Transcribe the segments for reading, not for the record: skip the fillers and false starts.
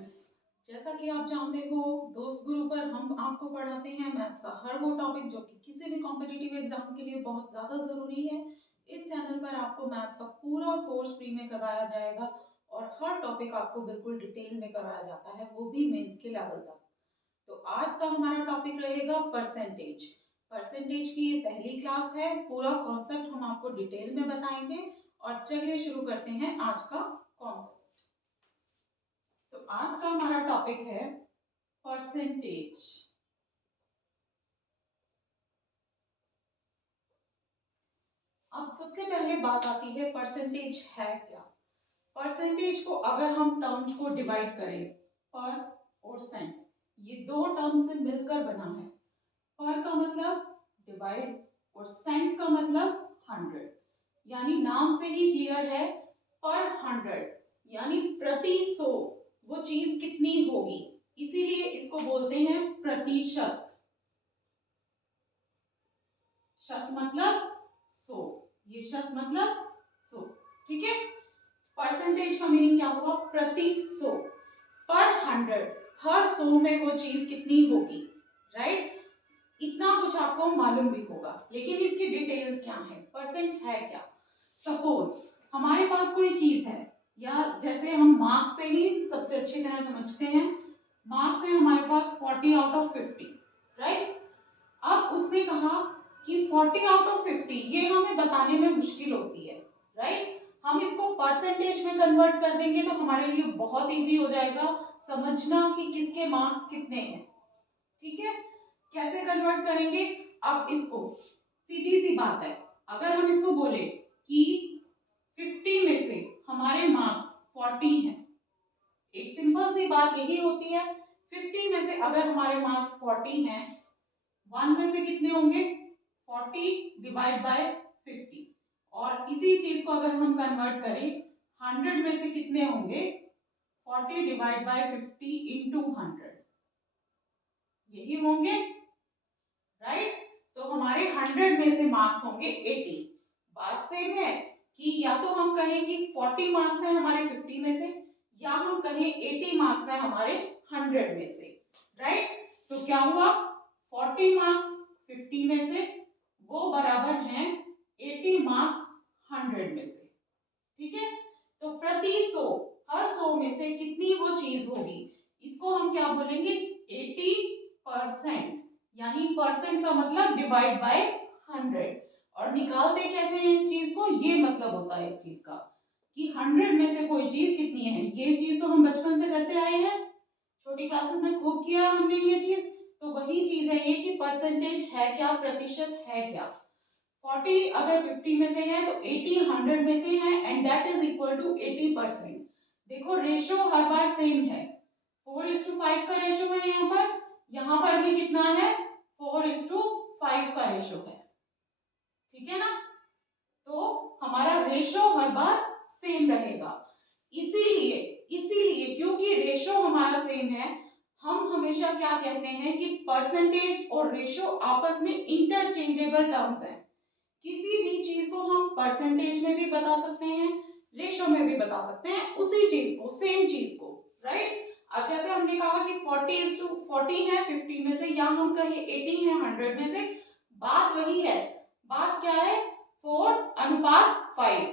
Students, जैसा कि आप जानते हो दोस्त गुरु पर हम आपको पढ़ाते हैं मैथ्स का हर वो टॉपिक जो कि किसी भी कॉम्पिटिटिव एग्जाम के लिए बहुत ज़्यादा ज़रूरी है। इस चैनल पर आपको मैथ्स का पूरा कोर्स फ्री में करवाया जाएगा और हर टॉपिक आपको बिल्कुल डिटेल में करवाया जाता है, वो भी मेंस के लेवल तक। तो आज का हमारा टॉपिक रहेगा परसेंटेज। परसेंटेज की ये पहली क्लास है, पूरा कॉन्सेप्ट हम आपको डिटेल में बताएंगे। और चलिए शुरू करते हैं आज का कॉन्सेप्ट। तो आज का हमारा टॉपिक है परसेंटेज। अब सबसे पहले बात आती है परसेंटेज है क्या। परसेंटेज को अगर हम टर्म्स को डिवाइड करें, पर और सेंट, ये दो टर्म से मिलकर बना है। पर का मतलब डिवाइड और सेंट का मतलब 100, यानी नाम से ही क्लियर है। पर 100 यानी प्रति 100 वो चीज कितनी होगी, इसीलिए इसको बोलते हैं प्रतिशत। शत मतलब 100, ये शत मतलब 100, ठीक है। परसेंटेज का मीनिंग क्या हुआ, प्रति 100, पर 100, हर 100 में वो चीज कितनी होगी, राइट। इतना कुछ आपको मालूम भी होगा, लेकिन इसकी डिटेल्स क्या है, परसेंट है क्या। सपोज हमारे पास कोई चीज है, या जैसे हम मार्क्स से ही सबसे अच्छी तरह समझते हैं। मार्क्स है हमारे पास 40 आउट ऑफ 50, राइट। अब उसने कहा कि 40 आउट ऑफ 50, ये हमें बताने में मुश्किल होती है, राइट। हम इसको परसेंटेज में कन्वर्ट कर देंगे तो हमारे लिए बहुत इजी हो जाएगा समझना कि किसके मार्क्स कितने हैं, ठीक है। कैसे कन्वर्ट करेंगे, अब इसको सीधी सी बात है, अगर हम इसको बोले कि 50 में से हमारे मार्क्स 40 हैं, एक सिंपल सी बात यही होती है। 50 में से अगर हमारे मार्क्स 40 हैं, 1 में से कितने होंगे, 40 डिवाइड बाय 50। और इसी चीज को अगर हम कन्वर्ट करें 100 में से कितने होंगे, 40 डिवाइड बाय 50 इंटू 100, यही होंगे, राइट। तो हमारे 100 में से मार्क्स होंगे 80। बात सेम है कि या तो हम कहें कि 40 मार्क्स है हमारे 50 में से, या हम कहें 80 मार्क्स है हमारे 100 में से, राइट। तो क्या हुआ, 40 मार्क्स 50 में से वो बराबर हैं 80 मार्क्स 100 में से, ठीक है। तो प्रति 100, हर 100 में से कितनी वो चीज होगी, इसको हम क्या बोलेंगे, 80%, यानी परसेंट का मतलब डिवाइड बाय 100। और निकालते कैसे हैं इस चीज को, ये मतलब होता है इस चीज का कि 100 में से कोई चीज कितनी है। ये चीज तो हम बचपन से करते आए हैं, छोटी क्लासेस में खूब किया हमने ये चीज। तो वही चीज है ये कि परसेंटेज है क्या, प्रतिशत है क्या। 40 अगर 50 में से है तो 80 100 में से है, and that is equal to 80%। देखो रेशो हर बार सेम है, 4:5 का रेशो है यहाँ पर भी कितना है, 4:5 का रेशो है, ठीक है ना। तो हमारा रेशो हर बार सेम रहेगा। इसीलिए इसीलिए क्योंकि रेशो हमारा सेम है, हम हमेशा क्या कहते हैं कि परसेंटेज और रेशो आपस में इंटरचेंजेबल टर्म्स हैं। किसी भी चीज को हम परसेंटेज में भी बता सकते हैं, रेशो में भी बता सकते हैं, उसी चीज को, सेम चीज को, राइट। अब जैसे हमने कहा कि 40 है 50 में से, या हम कहें 80 है 100 में से, बात वही है। बात क्या है, 4:5,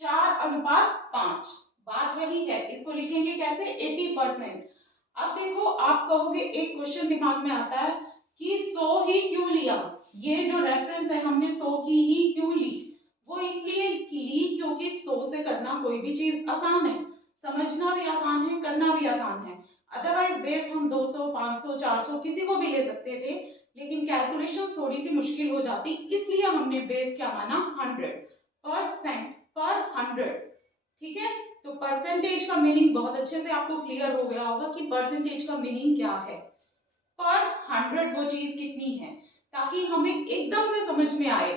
4:5, बात वही है। इसको लिखेंगे कैसे, 80%। अब देखो आप कहोगे, एक क्वेश्चन दिमाग में आता है कि 100 ही क्यों लिया, ये जो रेफरेंस है हमने 100 की ही क्यों ली। वो इसलिए ली क्योंकि 100 से करना कोई भी चीज आसान है, समझना भी आसान है, करना भी आसान है। अदरवाइज बेस हम 200 500 400 किसी को भी ले सकते थे, लेकिन कैलकुलेशंस थोड़ी सी मुश्किल हो जाती, इसलिए हमने बेस क्या माना, 100%, पर 100, ठीक है। तो परसेंटेज का मीनिंग बहुत अच्छे से आपको क्लियर हो गया होगा कि परसेंटेज का मीनिंग क्या है। पर 100 वो चीज कितनी है, ताकि हमें एकदम से समझ में आए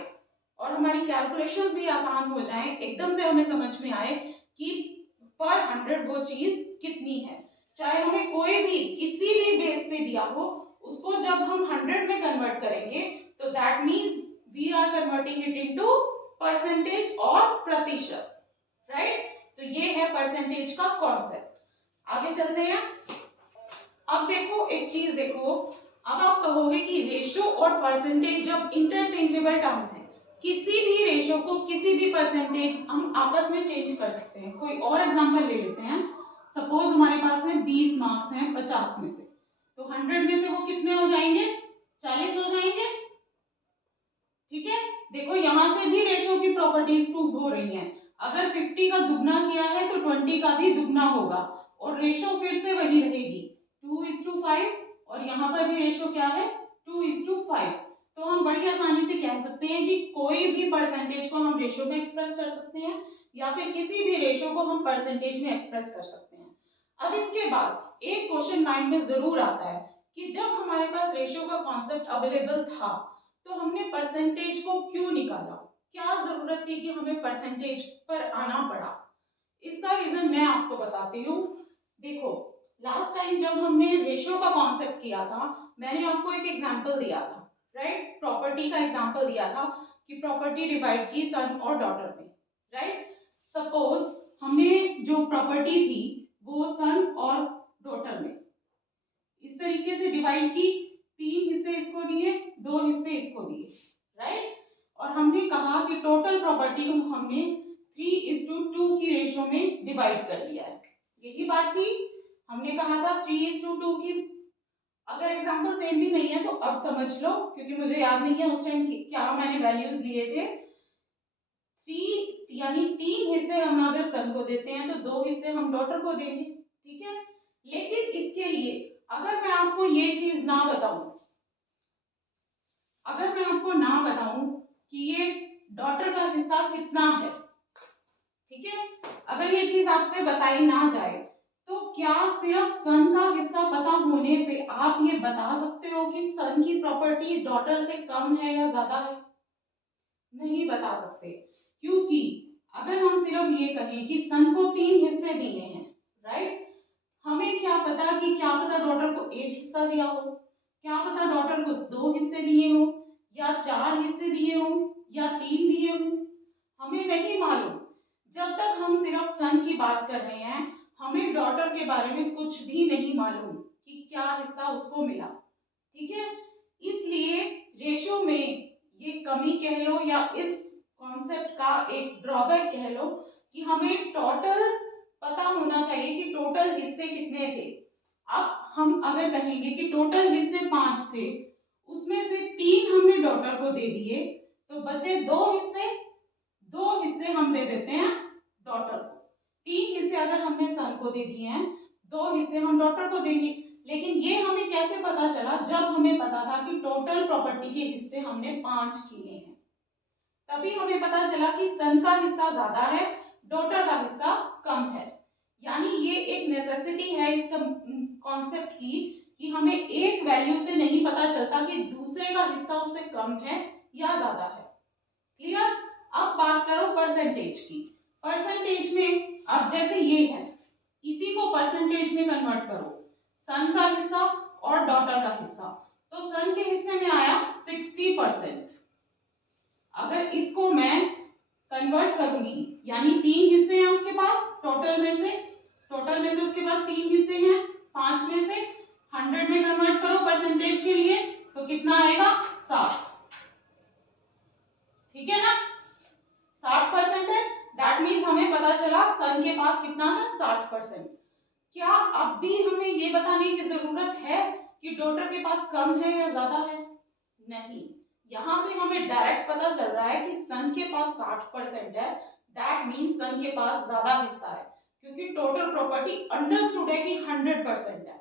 और हमारी कैलकुलेशन भी आसान हो जाए, एकदम से हमें समझ में आए कि पर 100 वो चीज कितनी है। चाहे हमें कोई भी किसी भी बेस पे दिया हो, उसको जब हम 100 में कन्वर्ट करेंगे तो that means we are converting it into percentage और प्रतिशत, राइट। तो ये है परसेंटेज का कॉन्सेप्ट। आगे चलते हैं। अब देखो एक चीज देखो, अब आप कहोगे कि रेशो और परसेंटेज जब इंटरचेंजेबल टर्म्स हैं, किसी भी रेशो को किसी भी परसेंटेज हम आपस में चेंज कर सकते हैं। कोई और एग्जांपल ले लेते हैं। सपोज हमारे पास में 20 मार्क्स हैं 50 में से, तो 100 में से वो कितने हो जाएंगे? 40 हो जाएंगे। ठीक है, देखो यहां से भी रेशो की प्रॉपर्टीज प्रूव हो रही हैं। अगर 50 का दुगना किया है तो 20 का भी दुगना होगा, और रेशो फिर से वही रहेगी 2:5, और यहाँ पर भी रेशो क्या है 2:5। तो हम बड़ी आसानी से कह सकते हैं कि कोई भी परसेंटेज को हम रेशो में एक्सप्रेस कर सकते हैं, या फिर किसी भी रेशो को हम परसेंटेज में एक्सप्रेस कर सकते हैं। अब इसके बाद एक क्वेश्चन माइंड में जरूर आता है कि जब हमारे पास रेशो का कॉन्सेप्ट अवेलेबल था तो हमने परसेंटेज को क्यों निकाला? क्या जरूरत थी कि हमें परसेंटेज पर आना पड़ा? इसका रीजन मैं आपको बताती हूँ। देखो लास्ट टाइम जब हमने रेशो का कॉन्सेप्ट किया था, मैंने आपको एक एग्जांपल दिया था, राइट? प्रॉपर्टी का एग्जांपल दिया था कि प्रॉपर्टी डिवाइड की सन और डॉटर में, राइट? सपोज हमने जो प्रॉपर्टी थी वो सन और डॉटर में इस तरीके से डिवाइड की, 3 हिस्से इसको दिए, 2 हिस्से इसको दिए, राइट? और हमने कहा कि टोटल प्रॉपर्टी को हमने 3:2 की रेशो में डिवाइड कर दिया है। यही बात थी, हमने कहा था 3:2 की। अगर एग्जांपल सेम भी नहीं है तो अब समझ लो, क्योंकि मुझे याद नहीं है उस टाइम क्या मैंने वैल्यूज लिए थे। 3 यानी 3 हिस्से हम अगर सन को देते हैं तो 2 हिस्से हम डॉटर को देंगे, ठीक है? लेकिन इसके लिए अगर मैं आपको ये चीज ना बताऊं, अगर मैं आपको ना बताऊं कि ये डॉटर का हिस्सा कितना है, ठीक है, अगर ये चीज आपसे बताई ना जाए, तो क्या सिर्फ सन का हिस्सा पता होने से आप ये बता सकते हो कि सन की प्रॉपर्टी डॉटर से कम है या ज्यादा है? नहीं बता सकते, क्योंकि अगर हम सिर्फ ये कहें कि सन को 3 हिस्से दिए हैं, राइट, हमें क्या पता कि क्या पता डॉटर को 1 हिस्सा दिया हो, क्या पता डॉटर को 2 हिस्से दिए हो, या 4 हिस्से दिए हो, या 3 दिए हो, हमें नहीं मालूम। जब तक हम सिर्फ सन की बात कर रहे हैं, हमें डॉटर के बारे में कुछ भी नहीं मालूम कि क्या हिस्सा उसको मिला, ठीक है? इसलिए रेशो में ये कमी कह लो या इस कॉन्सेप्ट का एक ड्रॉबैक कह लो कि हमें टोटल पता होना चाहिए कि टोटल हिस्से कितने थे। अब हम अगर कहेंगे कि टोटल हिस्से 5 थे, उसमें से 3 हमने डॉटर को दे दिए, तो बचे 2 हिस्से हम दे देते हैं डॉटर को। 3 हिस्से अगर हमने सन को दे दिए हैं, 2 हिस्से हम डॉटर को देंगे। लेकिन ये हमें कैसे पता चला? जब हमें पता था कि टोटल प्रॉपर्टी के हिस्से हमने 5 किए हैं, तभी हमें पता चला कि सन का हिस्सा ज्यादा है, डॉटर का हिस्सा कम है। यानी ये एक नेसेसिटी है इस कॉन्सेप्ट की कि हमें एक वैल्यू से नहीं पता चलता कि दूसरे का हिस्सा उससे कम है या ज्यादा है। क्लियर? अब बात करो परसेंटेज की। परसेंटेज में अब जैसे ये है, इसी को परसेंटेज में कन्वर्ट करो, सन का हिस्सा और डॉटर का हिस्सा। तो सन के हिस्से में आया 60%। अगर इसको मैं कन्वर्ट करूंगी, यानी 3 हिस्से हैं उसके पास टोटल में से उसके पास 3 हिस्से हैं 5 में से, 100 में कन्वर्ट करो परसेंटेज के लिए तो कितना आएगा? 60। ठीक है ना? 60% है। दैट मीन्स हमें पता चला सन के पास कितना है? 60%। क्या अब भी हमें ये बताने की जरूरत है कि डॉटर के पास कम है या ज्यादा है? नहीं, यहां से हमें डायरेक्ट पता चल रहा है कि सन के पास 60% है। दैट मीन्स सन के पास ज्यादा हिस्सा है, क्योंकि टोटल प्रॉपर्टी अंडरस्टूड है कि 100% है।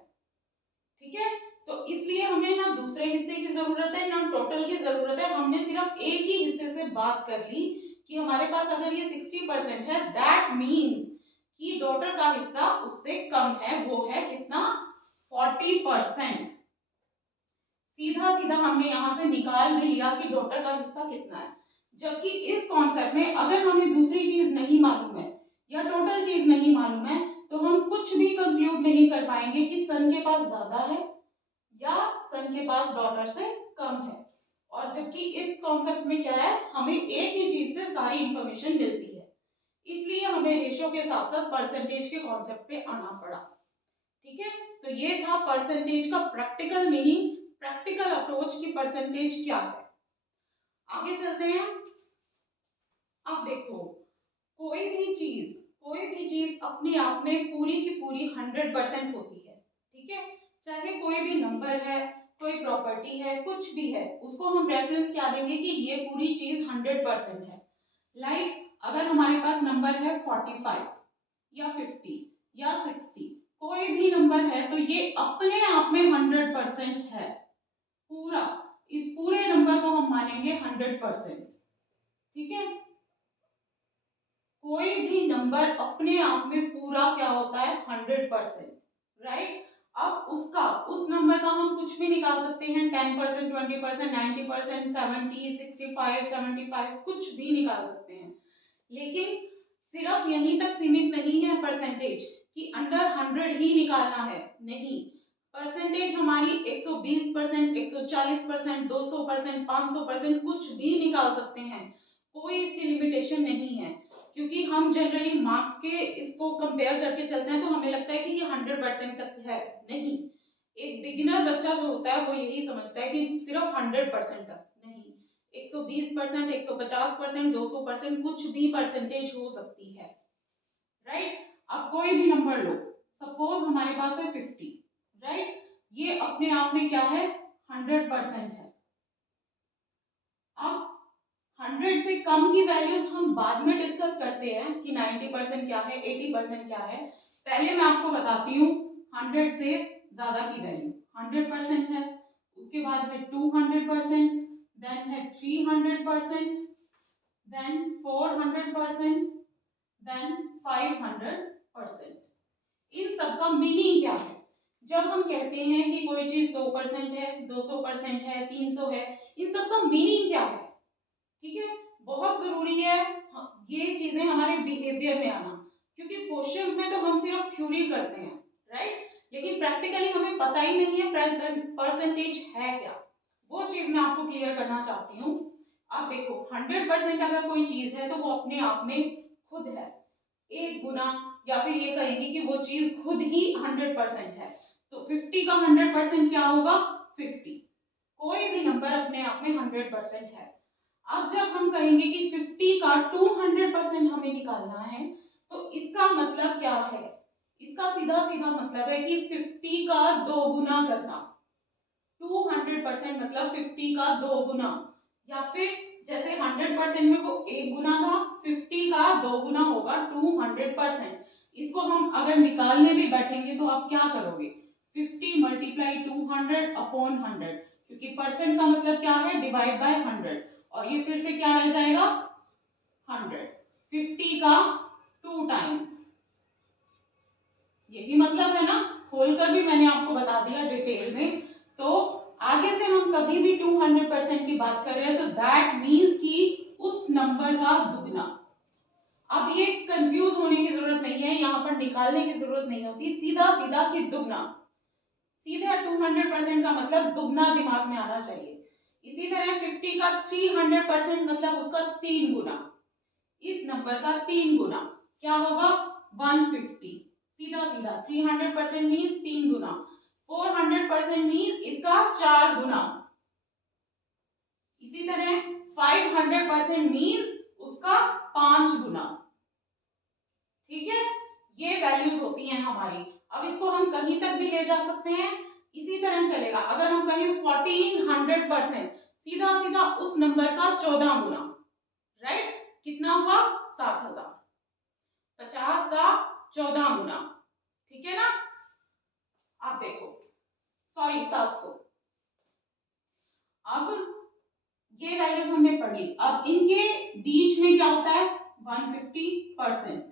ठीक है, तो इसलिए हमें ना दूसरे हिस्से की जरूरत है ना टोटल की जरूरत है। हमने सिर्फ एक ही हिस्से से बात कर ली कि हमारे पास अगर ये 60% है, दैट मीन्स कि डॉटर का हिस्सा उससे कम है। वो है कितना? 40%। सीधा सीधा हमने यहां से निकाल भी लिया कि डॉटर का हिस्सा कितना है। जबकि इस कॉन्सेप्ट में अगर हमें दूसरी चीज नहीं मालूम है या टोटल चीज नहीं मालूम है, तो हम कुछ भी कंक्लूड नहीं कर पाएंगे कि सन के पास ज्यादा है या सन के पास डॉटर से कम है। और जबकि इस कॉन्सेप्ट में क्या है, हमें एक ही चीज से सारी इंफॉर्मेशन मिलती है। इसलिए हमें रेशो के साथ साथ परसेंटेज के कॉन्सेप्ट पे आना पड़ा। ठीक है, तो ये था परसेंटेज का प्रैक्टिकल मीनिंग, प्रैक्टिकल अप्रोच की परसेंटेज क्या है। आगे चलते हैं। अब देखो, कोई भी चीज अपने आप में पूरी की पूरी 100% होती है, ठीक है। चाहे कोई भी नंबर है, कोई प्रॉपर्टी है, कुछ भी है, उसको हम रेफरेंस क्या देंगे कि ये पूरी चीज 100% है। लाइक अगर हमारे पास नंबर है 45 या 50 या 60, कोई भी नंबर है तो ये अपने आप में 100% है। पूरा, इस पूरे नंबर को हम मानेंगे 100%, ठीक है। कोई भी नंबर अपने आप में पूरा क्या होता है 100%, राइट। अब उसका, उस नंबर का हम कुछ भी निकाल सकते हैं, 10%, 20%, 90%, 70, 65, 75, कुछ भी निकाल सकते हैं। लेकिन सिर्फ यहीं तक सीमित नहीं है परसेंटेज कि अंडर 100 ही निकालना है, नहीं। परसेंटेज हमारी 120%, 140%, 200%, 500%, कुछ भी निकाल सकते हैं, कोई इसकी लिमिटेशन नहीं है। क्योंकि हम जनरली मार्क्स के इसको कंपेयर करके चलते हैं तो हमें लगता है कि ये 100% तक है, नहीं। एक बिगिनर बच्चा जो होता है वो यही समझता है कि सिर्फ 100% तक नहीं, 120%, 150%, 200%, कुछ भी परसेंटेज हो सकती है, राइट। अब कोई भी नंबर लो, सपोज हमारे पास है 50, राइट। ये अपने आप में क्या है 100% है। अब 100 से कम की वैल्यूज हम बाद में डिस्कस करते हैं कि 90% क्या है, 80% क्या है। पहले मैं आपको बताती हूँ 100 से ज्यादा की वैल्यू 100% है, उसके बाद है 200%, देन है 300%, देन 400%, देन 500%। इन सब का मीनिंग क्या है? जब हम कहते हैं कि कोई चीज 100% है, 200% है, 300 है, इन सब का मीनिंग क्या है? ठीक है, बहुत जरूरी है ये चीजें हमारे बिहेवियर में आना, क्योंकि क्वेश्चंस में तो हम सिर्फ थ्योरी करते हैं, राइट। लेकिन प्रैक्टिकली हमें पता ही नहीं है परसेंटेज है क्या, वो चीज मैं आपको क्लियर करना चाहती हूँ। आप देखो 100% अगर कोई चीज है तो वो अपने आप में खुद है, एक गुना, या फिर ये कहेंगे कि वो चीज खुद ही 100% है। तो 50 का 100% क्या होगा 50, कोई भी नंबर अपने आप में 100% है। अब जब हम कहेंगे कि 50 का 200% हमें निकालना है, तो इसका मतलब क्या है? इसका सीधा सीधा मतलब है कि 50 का 2 गुना करना। 200% मतलब 50 का 2 गुना, या फिर जैसे 100% में वो 1 गुना था, 50 का 2 गुना होगा 200%। इसको हम अगर निकालने भी बैठेंगे तो आप क्या करोगे? 50 मल्टीप्लाई 200 अपॉन 100, क्योंकि परसेंट का मतलब क्या है डिवाइड बाय 100, और ये फिर से क्या रह जाएगा 100। 50 का 2 टाइम्स, यही मतलब है ना, खोलकर भी मैंने आपको बता दिया डिटेल में। तो आगे से हम कभी भी 200% की बात कर रहे हैं तो दैट मीन्स कि उस नंबर का दुगना। अब ये कंफ्यूज होने की जरूरत नहीं है, यहाँ पर निकालने की जरूरत नहीं होती, सीधा सीधा कि दुगना, सीधा 200% का मतलब दुगना दिमाग में आना चाहिए। इसी तरह 50 का 300% मतलब उसका 3 गुना, इस नंबर का 3 गुना क्या होगा 150, सीधा सीधा 300% मीन्स 3 गुना, 400% मीन्स इसका 4 गुना, इसी तरह 500% मीन्स उसका 5 गुना, ठीक है। ये वैल्यूज होती हैं हमारी। अब इसको हम कहीं तक भी ले जा सकते हैं, इसी तरह चलेगा। अगर हम कहें 1400%, सीधा सीधा उस नंबर का 14 गुना, राइट। कितना हुआ 7000, 50 का 14 गुना, ठीक है ना। आप देखो, सॉरी 700। अब ये वैल्यूज हमने पढ़ ली, अब इनके बीच में क्या होता है 150%,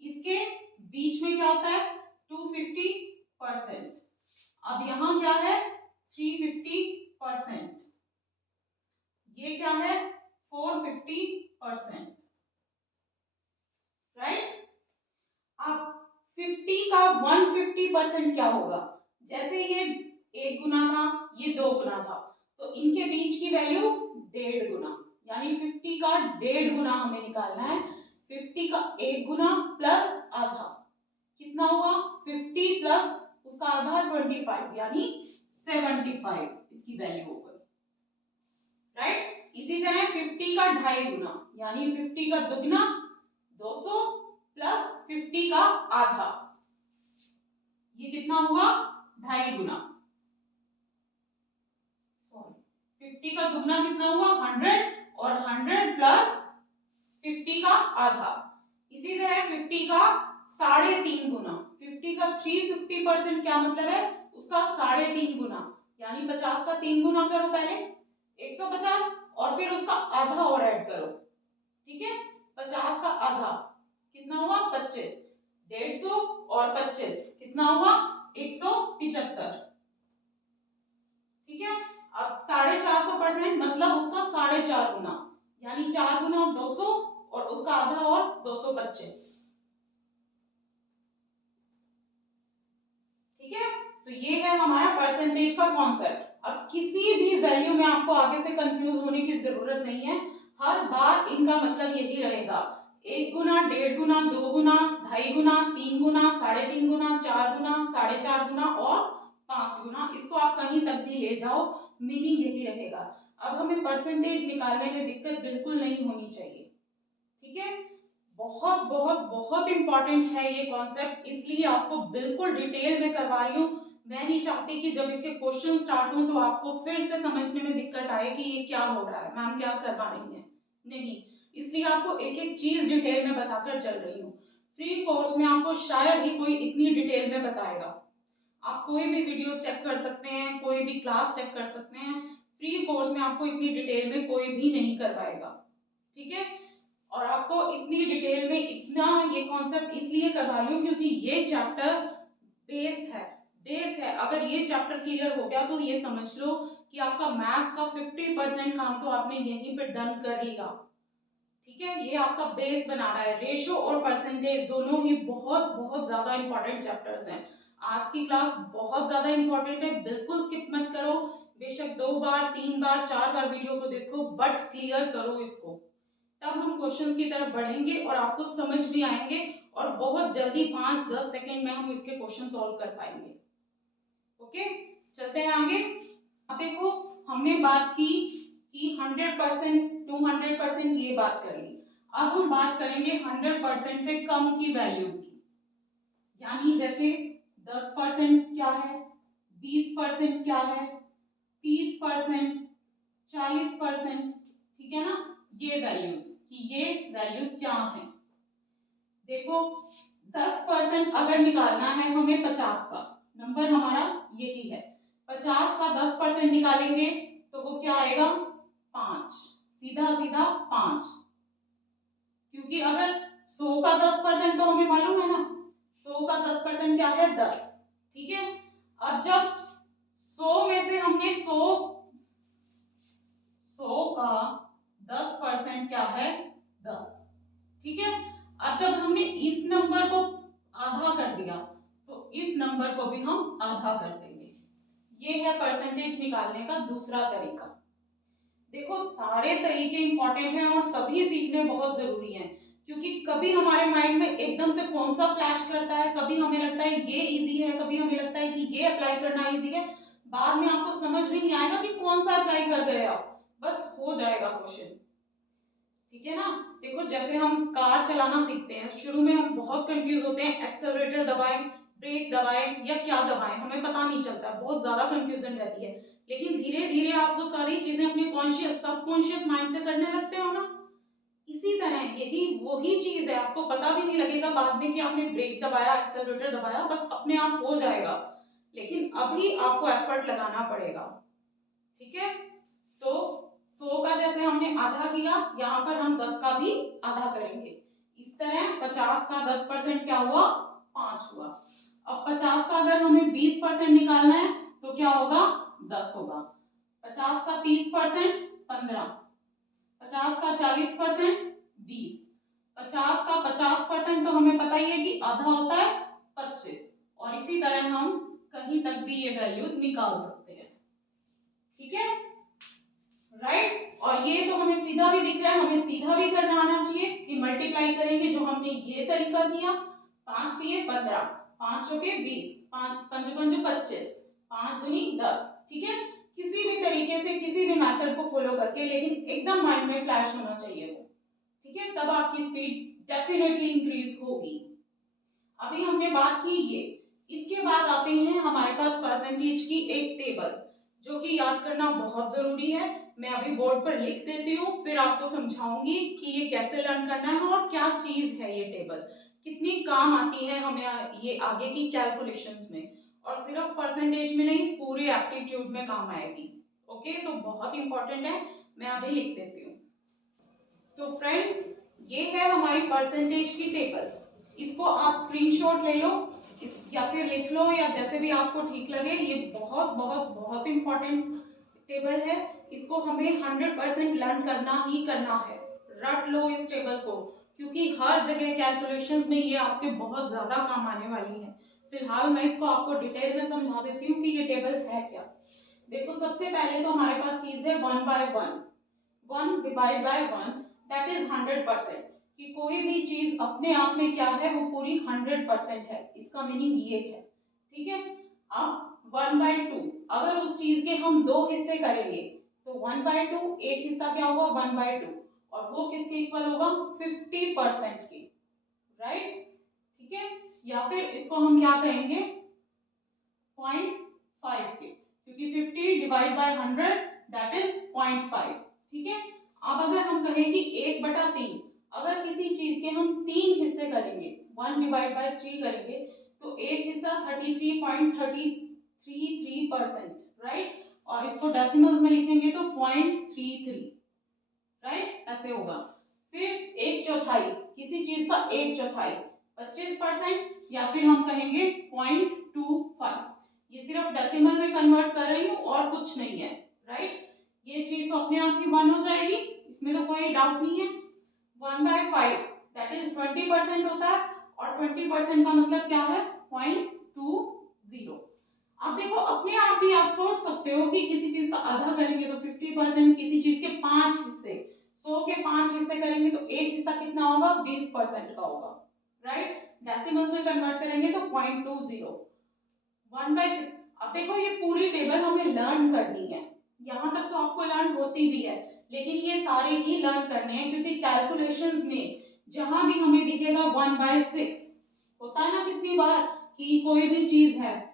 इसके बीच में क्या होता है 250%, अब यहां क्या है 350%, ये क्या है 450%, राइट। अब 50 का 150% क्या होगा? जैसे ये 1 गुना था, ये 2 गुना था, तो इनके बीच की वैल्यू 1.5 गुना, यानी 50 का 1.5 गुना हमें निकालना है। 50 का 1 गुना प्लस आधा कितना हुआ 50 प्लस उसका आधा 25 यानी 75 इसकी वैल्यू हो गई, राइट। इसी तरह 50 का 2.5 गुना यानी 50 का दुगना 200 प्लस 50 का आधा, ये कितना हुआ 2.5 गुना, सॉरी 50 का दुगना कितना हुआ 100 और 100 प्लस 50 का आधा। इसी तरह 50 का 3.5 गुना, 50 का 350% क्या मतलब है उसका 3.5 गुना यानी 50 का 3 गुना करो पहले 150 और फिर उसका आधा और ऐड करो, ठीक है। 50 का आधा कितना हुआ 25, 150 और 25 कितना हुआ 175, ठीक है। अब 450% मतलब उसका 4.5 गुना यानी 4 गुना 200 और उसका आधा और 225, ठीक है। तो ये है हमारा परसेंटेज का कॉन्सेप्ट। अब किसी भी वैल्यू में आपको आगे से कंफ्यूज होने की जरूरत नहीं है, हर बार इनका मतलब यही रहेगा 1 गुना 1.5 गुना 2 गुना 2.5 गुना 3 गुना 3.5 गुना 4 गुना 4.5 गुना और 5 गुना, इसको आप कहीं तक भी ले जाओ मीनिंग यही रहेगा। अब हमें परसेंटेज निकालने में दिक्कत बिल्कुल नहीं होनी चाहिए, ठीक है। बहुत बहुत बहुत इंपॉर्टेंट है ये कॉन्सेप्ट, इसलिए आपको बिल्कुल डिटेल में करवा रही हूँ। मैं नहीं चाहती कि जब इसके क्वेश्चन स्टार्ट हो तो आपको फिर से समझने में दिक्कत आए कि ये क्या हो रहा है, मैम क्या करवा रही है, नहीं, इसलिए आपको एक एक चीज डिटेल में बताकर चल रही हूँ। फ्री कोर्स में आपको शायद ही कोई इतनी डिटेल में बताएगा, आप कोई भी वीडियो चेक कर सकते हैं, कोई भी क्लास चेक कर सकते हैं, फ्री कोर्स में आपको इतनी डिटेल में कोई भी नहीं करवाएगा, ठीक है। और आपको इतनी डिटेल में इतना ये कॉन्सेप्ट इसलिए करवा रही हूँ क्योंकि ये चैप्टर बेस है। अगर ये चैप्टर क्लियर हो गया तो ये समझ लो कि आपका मैथ्स का 50% काम तो आपने यहीं पे डन कर लिया, ठीक है। ये आपका बेस बना रहा है। रेशो और परसेंटेज दोनों ही बहुत बहुत ज्यादा इंपॉर्टेंट चैप्टर्स हैं। आज की क्लास बहुत ज्यादा इंपॉर्टेंट है, बिल्कुल स्किप मत करो, बेशक 2 बार 3 बार 4 बार वीडियो को देखो बट क्लियर करो इसको, तब हम क्वेश्चंस की तरफ बढ़ेंगे और आपको समझ भी आएंगे और बहुत जल्दी 5-10 सेकंड में हम इसके क्वेश्चन सॉल्व कर पाएंगे। ओके, चलते हैं आगे। अब देखो हमने बात की कि 100% 200% ये बात कर ली, अब हम बात करेंगे 100% से कम की वैल्यूज की, यानी जैसे 10% क्या है, 20% क्या है, 30%, 40%, ठीक है ना, ये वैल्यूज कि ये वैल्यूज क्या हैं। देखो 10% अगर निकालना है हमें 50 का, नंबर हमारा यही है, 50 का 10% निकालेंगे तो वो क्या आएगा 5, सीधा सीधा 5, क्योंकि अगर 100 का 10% तो हमें मालूम है ना, 100 का 10% क्या है 10, ठीक है। अब जब 100 में से हमने 100 का 10% क्या है 10, ठीक है। अब जब हमने इस नंबर को आधा कर दिया तो इस नंबर को भी हम आधा कर देंगे, ये है परसेंटेज निकालने का दूसरा तरीका। देखो सारे तरीके इंपॉर्टेंट हैं और सभी सीखने बहुत जरूरी हैं, क्योंकि कभी हमारे माइंड में एकदम से कौन सा फ्लैश करता है, कभी हमें लगता है ये इजी है, कभी हमें लगता है कि ये अप्लाई करना इजी है, बाद में आपको समझ भी नहीं आएगा कि कौन सा अप्लाई कर गए आप, बस हो जाएगा क्वेश्चन, ठीक है ना। देखो जैसे हम कार चलाना सीखते हैं, शुरू में हम बहुत कंफ्यूज होते हैं, एक्सेलरेटर दबाएं, ब्रेक दबाएं या क्या दबाएं, हमें पता नहीं चलता, बहुत ज्यादा कंफ्यूजन रहती है, लेकिन धीरे धीरे आप वो सारी चीजें अपने कॉन्शियस सबकॉन्शियस माइंड से करने लगते हो ना, इसी तरह यही वही चीज है, आपको पता भी नहीं लगेगा बाद में कि आपने ब्रेक दबाया एक्सेलरेटर दबाया, बस अपने आप हो जाएगा, लेकिन अभी आपको एफर्ट लगाना पड़ेगा, ठीक है। तो 100 का जैसे हमने आधा किया, यहाँ पर हम 10 का भी आधा करेंगे, इस तरह 50 का 10% क्या हुआ 5 हुआ। अब 50 का अगर हमें 20% निकालना है तो क्या होगा 10 होगा, 50 का 30% 15, 50 का 40% 20, 50 का 50% तो हमें पता ही है कि आधा होता है 25, और इसी तरह हम कहीं तक भी ये वैल्यूज निकाल सकते हैं, ठीक है, राइट। और ये तो हमें सीधा भी दिख रहा है, हमें सीधा भी करना आना चाहिए कि मल्टीप्लाई करेंगे, जो हमने ये तरीका किया 5 दिए 15 5 चौके 20, 5 पंजो पंजो 25, 5 दूनी 10। ठीक है, किसी भी तरीके से किसी भी मेथड को फॉलो करके, लेकिन एकदम माइंड में फ्लैश होना चाहिए वो। ठीक है, तब आपकी स्पीड डेफिनेटली इंक्रीज होगी। अभी हमने बात की ये, इसके बाद आते हैं हमारे पास परसेंटेज की एक टेबल, जो कि याद करना बहुत जरूरी है। मैं अभी बोर्ड पर लिख देती हूँ, फिर आपको समझाऊंगी कि ये कैसे लर्न करना है और क्या चीज है ये टेबल, कितनी काम आती है हमें ये आगे की कैलकुलेशंस में, और सिर्फ परसेंटेज में नहीं, पूरे एप्टीट्यूड में काम आएगी। ओके, तो बहुत इंपॉर्टेंट है, मैं अभी लिख देती हूँ। तो फ्रेंड्स, ये है हमारी परसेंटेज की टेबल। इसको आप स्क्रीनशॉट ले लो, या फिर लिख लो, या जैसे भी आपको ठीक लगे। ये बहुत बहुत बहुत इंपॉर्टेंट टेबल है, इसको हमें 100% लर्न करना ही करना है। रट लो इस टेबल को, क्योंकि हर जगह कैलकुलेशंस में ये आपके बहुत ज्यादा काम आने वाली है। फिलहाल मैं इसको आपको डिटेल में समझा देती हूँ कि ये टेबल है क्या। देखो, सबसे पहले तो हमारे पास चीज है 1 by 1, 1 divide by 1, that is 100%। कि कोई भी चीज अपने आप में क्या है, वो पूरी 100% है, इसका मीनिंग ये है। ठीक है, अब 1 बाय 2, अगर उस चीज के हम दो हिस्से करेंगे तो 1 बाय 2, एक हिस्सा क्या होगा 1 बाय 2, और वो किसके इक्वल होगा 50% के, राइट। ठीक है, या फिर इसको हम क्या कहेंगे 0.5 के, क्योंकि 50 डिवाइड बाय 100 दैट इज 0.5। ठीक है, अब अगर हम कहें कि 1/3, अगर किसी चीज के हम 3 हिस्से करेंगे, 1 डिवाइड बाय 3 करेंगे, तो एक हिस्सा 33.33%, राइट, और इसको डेसिमल्स में लिखेंगे तो 0.33, राइट, ऐसे होगा। फिर 1/4, किसी चीज का 1/4 25%, या फिर हम कहेंगे 0.25। ये सिर्फ डेसिमल में कन्वर्ट कर रही हूँ और कुछ नहीं है, राइट। ये चीज तो अपने आप ही 1 हो जाएगी, इसमें तो कोई डाउट नहीं है। 1/5 दैट इज 20% होता है, और 20% का मतलब क्या है 0.20। अब देखो, अपने आप भी आप सोच सकते हो कि किसी चीज का आधा करेंगे तो 50%, किसी चीज के 5 हिस्से, 100 के 5 हिस्से करेंगे तो एक हिस्सा कितना होगा 20% का होगा, राइट। डेसिमल्स में कन्वर्ट करेंगे तो 0.20, 1/6। अब देखो, ये पूरी टेबल हमें लर्न करनी है, यहाँ तक तो आपको लर्न होती भी है, लेकिन ये सारे ही लर्न करने हैं, क्योंकि कैलकुलेशंस में जहां भी हमें दिखेगा 1/6 होता है ना, कितनी बार कि कोई भी चीज है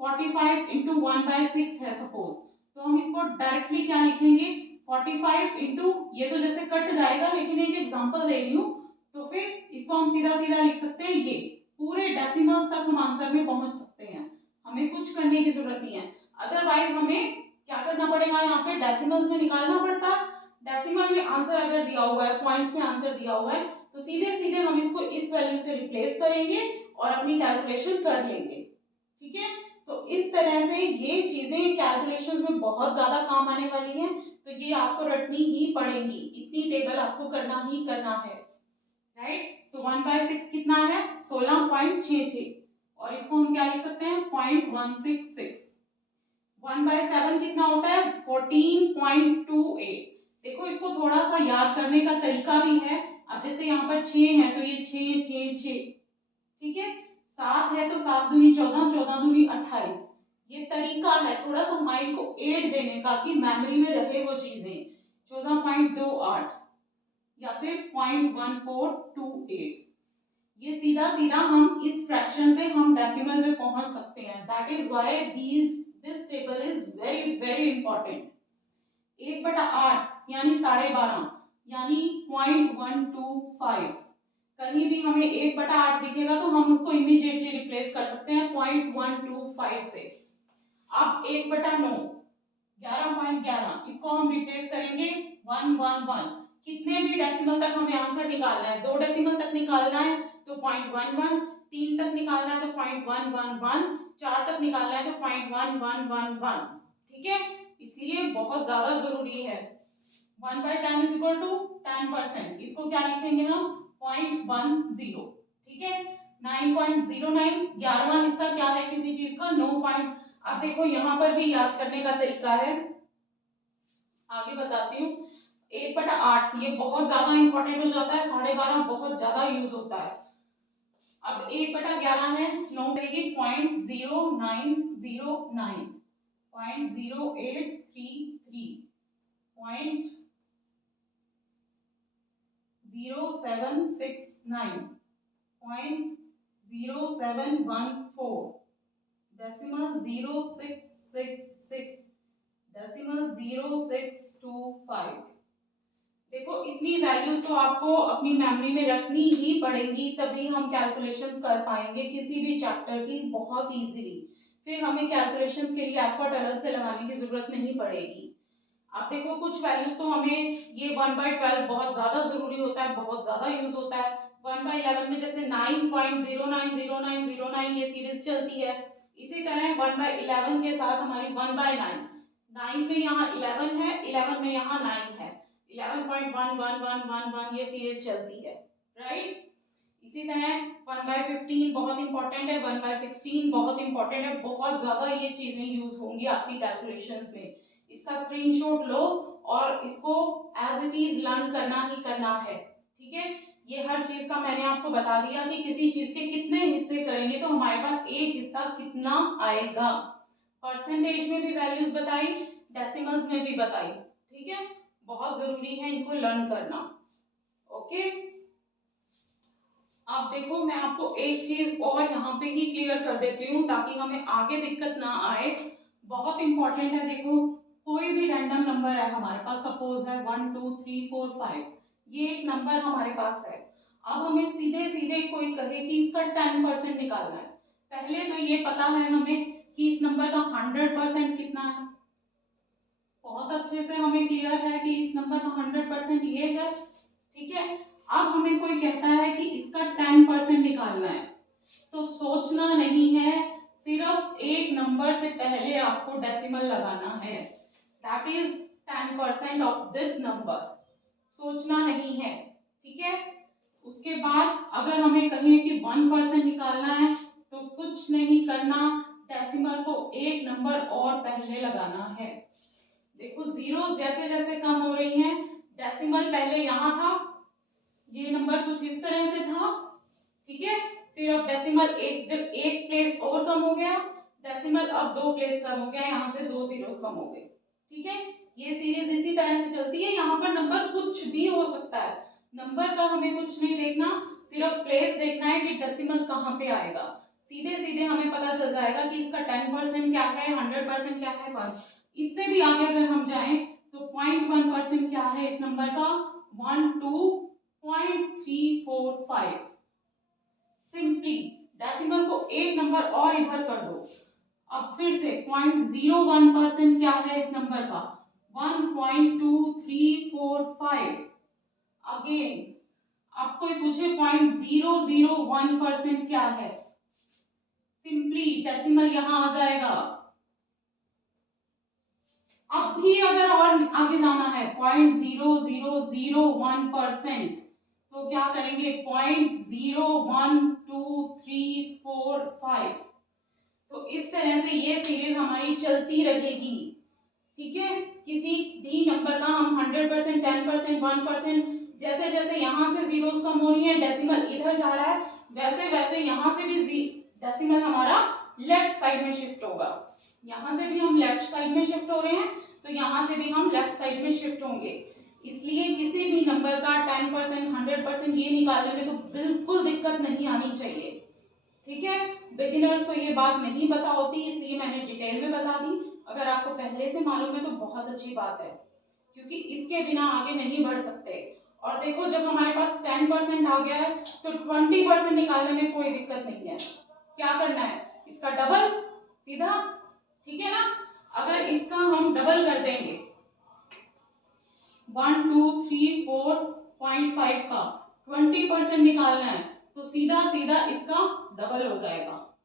45 इंटू 1/6 है सपोज, तो हम इसको डायरेक्टली क्या लिखेंगे 45 इंटू, ये तो जैसे कट जाएगा, लेकिन एक एग्जांपल दे रही हूँ, तो फिर इसको हम सीधा सीधा लिख सकते हैं, ये पूरे डेसिमल्स तक हम आंसर में पहुंच सकते हैं, हमें कुछ करने की जरूरत नहीं है। अदरवाइज हमें क्या करना पड़ेगा, यहाँ पे डेसिमल्स में निकालना पड़ता। डेसिमल में आंसर अगर दिया हुआ है, पॉइंट्स में आंसर दिया हुआ है, तो सीधे सीधे हम इसको इस वैल्यू से रिप्लेस करेंगे और अपनी कैलकुलेशन कर लेंगे। ठीक है, तो इस तरह से ये चीजें कैलकुलेशंस में बहुत ज्यादा काम आने वाली हैं, तो ये आपको रटनी ही पड़ेगी, इतनी टेबल आपको करना ही करना है, राइट। तो 1/6 कितना है 16.66, और इसको हम क्या लिख सकते हैं 0.166। 1/7 कितना होता है 14.28। देखो, इसको थोड़ा सा याद करने का तरीका भी है। अब जैसे यहाँ पर 6 है तो ये 6 6 6, ठीक है। 7 है तो 7 दूनी 14, 14 दूनी 28। ये तरीका है थोड़ा सा माइंड को एड देने का कि मेमोरी में रहे वो चीजें। 14.28 या फिर 0.1428, ये सीधा सीधा हम इस फ्रैक्शन से हम डेसिमल में पहुंच सकते हैं। That is why this table is very very important. 1/8 यानी 12.5 यानी 0.125। कहीं भी हमें 1/8 दिखेगा तो हम उसको इमीडिएटली रिप्लेस कर सकते हैं 0.125 से। अब 1/9 11.11, इसको हम रिप्लेस करेंगे 111। कितने भी डेसिमल तक हमें आंसर निकालना है, 2 डेसिमल तक निकालना है तो 0.11, 3 तक निकालना है तो 0.111, 4 तक निकालना है तो 0.1111। ठीक है, इसलिए बहुत ज्यादा जरूरी है। 1/10 इज इक्वल टू 10%, इसको क्या लिखेंगे हम 0.10। ठीक है, 9.09, 11वां हिस्सा क्या है किसी चीज का 9 पॉइंट। अब देखो, यहाँ पर भी याद करने का तरीका है, आगे बताती हूँ। 1/8 ये बहुत ज्यादा इंपॉर्टेंट हो जाता है, 12.5 बहुत ज्यादा यूज होता है। अब 1/11 है, 9 करेगी 0.0909, 0.0833, 0.0769, 0.0714, डेसिमल 0666, डेसिमल 0625। देखो इतनी वैल्यूज तो आपको अपनी मेमोरी में रखनी ही पड़ेगी, तभी हम कैलकुलेशंस कर पाएंगे किसी भी चैप्टर की बहुत इजीली। फिर हमें कैलकुलेशंस के लिए एफर्ट अलग से लगाने की जरूरत नहीं पड़ेगी। अब देखो कुछ वैल्यूज तो हमें ये 1/12 बहुत ज्यादा जरूरी होता है, बहुत ज्यादा यूज होता है। 1/11 में जैसे 9.090909 ये सीरीज चलती है, इसी तरह 1/11 के साथ हमारी 1/9, 9 में यहाँ 11 है, 11 में यहाँ 9 है, 11.1111 ये सीरीज चलती है, राइट। इसी तरह 1/15 बहुत इंपॉर्टेंट है, 1/16 बहुत इंपॉर्टेंट है, बहुत ज्यादा ये चीजें यूज होंगी आपकी कैलकुलेशंस में। इसका स्क्रीनशॉट लो और इसको एज इट इज लर्न करना ही करना है, ठीक है। ये हर चीज का मैंने आपको बता दिया कि किसी चीज के कितने हिस्से करेंगे तो हमारे पास एक हिस्सा कितना आएगा। परसेंटेज में भी वैल्यूज बताई, डेसिमल्स में भी बताई, ठीक है। बहुत जरूरी है इनको लर्न करना, ओके। अब देखो मैं आपको एक चीज और यहाँ पे ही क्लियर कर देती हूँ ताकि हमें आगे दिक्कत ना आए। बहुत इंपॉर्टेंट है, देखो कोई भी रैंडम नंबर है हमारे पास, सपोज है 1 2 3 4 5, ये एक नंबर हमारे पास है। अब हमें सीधे सीधे कोई कहे कि इसका 10% निकालना है, पहले तो ये पता है हमें कि इस नंबर का 100% कितना है, बहुत अच्छे से हमें क्लियर है कि इस नंबर का 100% ये है, ठीक है। अब हमें कोई कहता है कि इसका 10% निकालना है, तो सोचना नहीं है, सिर्फ एक नंबर से पहले आपको डेसिमल लगाना है, that is 10% of this number, सोचना नहीं है, ठीक है। उसके बाद अगर हमें कहें कि 1% निकालना है तो कुछ नहीं करना, डेसिमल को एक नंबर और पहले लगाना है। देखो जीरो जैसे जैसे कम हो रही हैं, डेसिमल पहले यहाँ था, ये नंबर कुछ इस तरह से था, ठीक है। फिर अब डेसिमल एक जब एक प्लेस और कम हो गया, डेसिमल अब 2 प्लेस कम हो गया, यहाँ से 2 जीरोस कम हो गए, ठीक है। ये सीरीज इसी तरह से चलती है, यहाँ पर नंबर कुछ भी हो सकता है, नंबर का हमें कुछ नहीं देखना, सिर्फ प्लेस देखना है कि डेसिमल कहाँ पे आएगा, सीधे सीधे हमें पता चल जाएगा कि इसका 10% क्या है, 100% क्या है, 1। इससे भी आगे अगर हम जाएं तो 0.1% क्या है इस नंबर का, 12.345। सिंपली डेसिमल को एक नंबर और इधर कर दो। अब फिर से 0.01% क्या है इस नंबर का, 1.2345। अगेन अब कोई पूछे 0.001% क्या है, सिंपली डेसिमल यहां आ जाएगा। अब भी अगर और आगे जाना है 0.0001%, तो क्या करेंगे 0.01235। तो इस तरह से ये सीरीज हमारी चलती रहेगी, ठीक है। किसी भी नंबर का हम 100%, 10%, 1%, जैसे जैसे यहाँ से जीरोस कम हो रही है, डेसिमल इधर जा रहा है, वैसे वैसे यहाँ से भी डेसिमल हमारा लेफ्ट साइड में शिफ्ट होगा। यहाँ से भी हम लेफ्ट साइड में शिफ्ट हो रहे हैं, तो यहाँ से भी हम लेफ्ट साइड में शिफ्ट होंगे। इसलिए किसी भी नंबर का 10%, 100% ये निकालने में तो बिल्कुल दिक्कत नहीं आनी चाहिए, ठीक है। बिगिनर्स को ये बात नहीं पता होती, इसलिए मैंने डिटेल में बता दी। अगर आपको पहले से मालूम है तो बहुत अच्छी बात है, क्योंकि इसके बिना आगे नहीं बढ़ सकते। और देखो जब हमारे पास 10% आ गया है तो 20% निकालने में कोई दिक्कत नहीं है, क्या करना है, इसका डबल सीधा, ठीक है ना। अगर इसका हम डबल कर देंगे 1234.5 का 20% निकालना है तो सीधा सीधा इसका डबल हो जाएगा,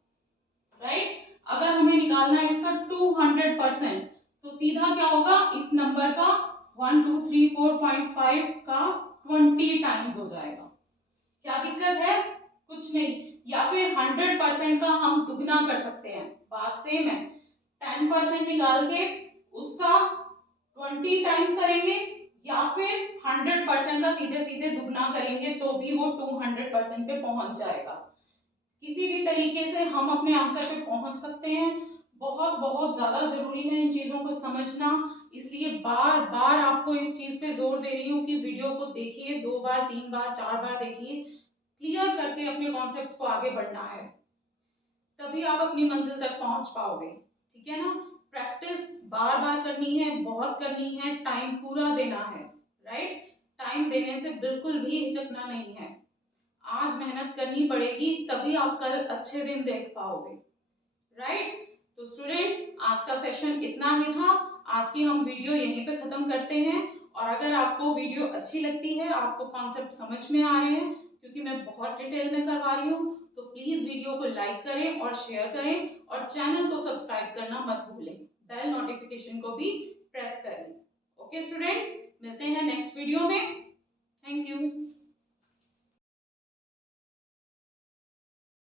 राइट। अगर हमें निकालना है इसका 200% तो सीधा क्या होगा, इस नंबर का 1234.5 का 20 टाइम्स हो जाएगा। क्या दिक्कत है, कुछ नहीं। या फिर 100% का हम दुगना कर सकते हैं, बात सेम है। 10% निकाल के उसका 20 टाइम्स करेंगे, या फिर 100% का सीधे सीधे दुगना करेंगे तो भी वो 200% पे पहुंच जाएगा। तरीके से हम अपने आंसर पे पहुंच सकते हैं। बहुत बहुत ज्यादा जरूरी है इन चीजों को समझना, इसलिए बार बार आपको इस चीज पे जोर दे रही हूँ कि वीडियो को देखिए, 2 बार 3 बार 4 बार देखिए, क्लियर करके अपने कॉन्सेप्ट्स को आगे बढ़ना है, तभी आप अपनी मंजिल तक पहुंच पाओगे। ठीक है ना? प्रैक्टिस बार बार करनी है, बहुत करनी है, टाइम पूरा देना है। राइट? टाइम देने से बिल्कुल भी हिचकना नहीं है। आज मेहनत करनी पड़ेगी, तभी आप कल अच्छे दिन देख पाओगे। राइट? तो स्टूडेंट्स, आज का सेशन इतना ही था। आज की हम वीडियो यहीं पे खत्म करते हैं। और अगर आपको वीडियो अच्छी लगती है, आपको कॉन्सेप्ट समझ में आ रहे हैं, क्योंकि मैं बहुत डिटेल में करवा रही हूँ, तो प्लीज वीडियो को लाइक करें और शेयर करें, और चैनल को सब्सक्राइब करना मत भूलें, बेल नोटिफिकेशन को भी प्रेस करें। ओके स्टूडेंट्स, मिलते हैं नेक्स्ट वीडियो में। Thank you.